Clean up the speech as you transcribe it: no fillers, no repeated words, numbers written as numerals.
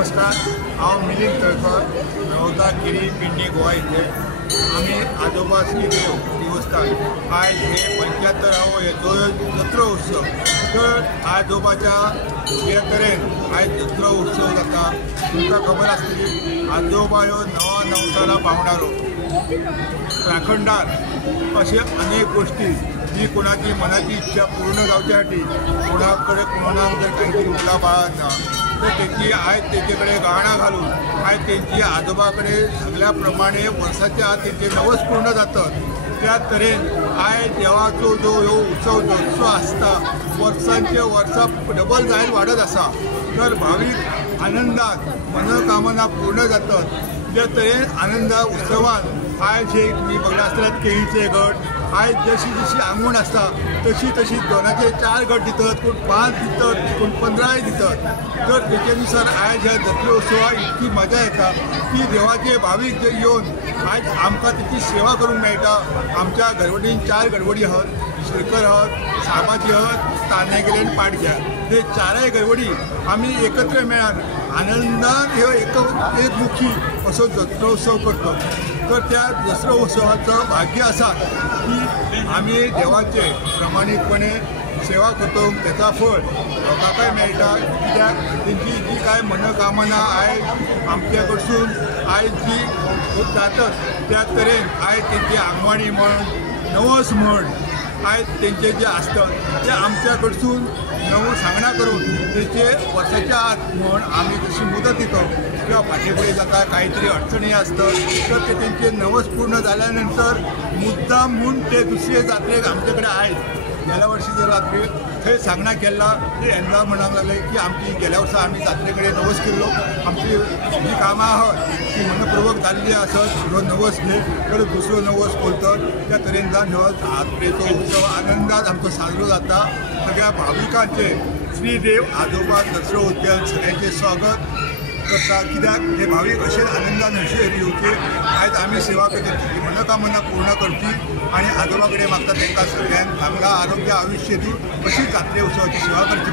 नमस्कार, हांव मिलिंद तळकर, रावता केरी पिंडी गोवा इथे। आम्ही आजोबा श्री देव देवस्थान आज हे 75वा येतो जत्रा उत्सव। तर आजोबाच्या हे तरेन आज जत्रा उत्सव जाता। तुमकां खबर आसतली आजोबा ह्यो नवा नवसाला पावणारो राखणदार अशे अनेक गोष्टी जी कोणाची मनाची इच्छा पूर्ण जावच्यासाठी कोणाकडे कोणाक जर काहीतरी मुला बाळांना तर त्यांची आज त्यांच्याकडे गाणा घालून आज त्यांची आजोबाकडे सगळ्याप्रमाणे वर्षाच्या आत त्यांचे नवस पूर्ण जातात। त्या तरेन आज देवाचो जो ह्यो उत्सव जसो आसता वर्सांचे वर्सा डबल जायत वाढत आसा। तर भाविक आनंदात मनोकामना पूर्ण जातात। त्या तरेन आनंद उत्सवात आज हे तुम्ही बघला आसतल्यात केळीचे गट आज जशी जशी आंगवण आसता तशी तशी दोनाचे 4 गट दितात, कोण 5 दितात, कोण 15 दितात। तर त्याच्यानुसार आज ह्या जत्रे उत्सवाक इतकी मजा येता की देवाचे भाविक जे येऊन आज आमकां त्याची सेवा करूंक मेळटा। आमच्या घरवडीन 4 घरवडी आहात, श्रीकर आहात, सामाजी आहात, तान्ने गेले आनी पाडग्या हे 4य घरवडी आम्ही एकत्र मेळून आनंदान हे एकमुखी असो जत्रोत्सव करतो। तर त्या जत्रोत्सवाचं भाग्य असा की आम्ही देवाचे प्रामाणिकपणे सेवा करतो, त्याचा फळ लोकांकाय मेळटा। कित्याक तेंची जी काय मनोकामना आयज आमचे कडसून आयज जी जातात त्या तरेन आयज तेंची आंगवाणी म्हण नवस म्हण आयज तेंचे जे आसतात ते आमच्या कडसून नवो सांगणा करून तेचे वर्साच्या आत म्हण आमी जशी मुदत दितो किंवा फाटीफुडें जाता काहीतरी अडचणी असतात तर ते तेंचे नवस पूर्ण झाल्यानंतर मुद्दाम म्हणून ते दुसरे जात्रेक आमच्याकडे आयज गेल्या वर्षी जर रात्री थंय सांगणा केला ते यंदा म्हणूंक लागले की आमची गेल्या वर्सा आमी जात्रेकडे नवस केल्लो, आमची जी कामां आहात ती मनपूर्वक जाल्ली आसत। ह्यो नवस घे तर दुसरो नवस बोलतात त्या तरेन जावन ह्यो जात्रेचो उत्सव आनंदात आमचो साजरो जाता। सगळ्या भाविकांचे श्री देव आजोबा दसरो उद्यान सगळ्यांचे स्वागत करता। कित्याक हे भाविक अशें आनंदान अशें येवचे आयज आमी सेवा करची मनोकामना पूर्ण करची आणि आजोबा कडेन मागता तांकां सगळ्यांक चांगला आरोग्य आयुष्य दी अशी जात्रे उत्सवाची सेवा करची।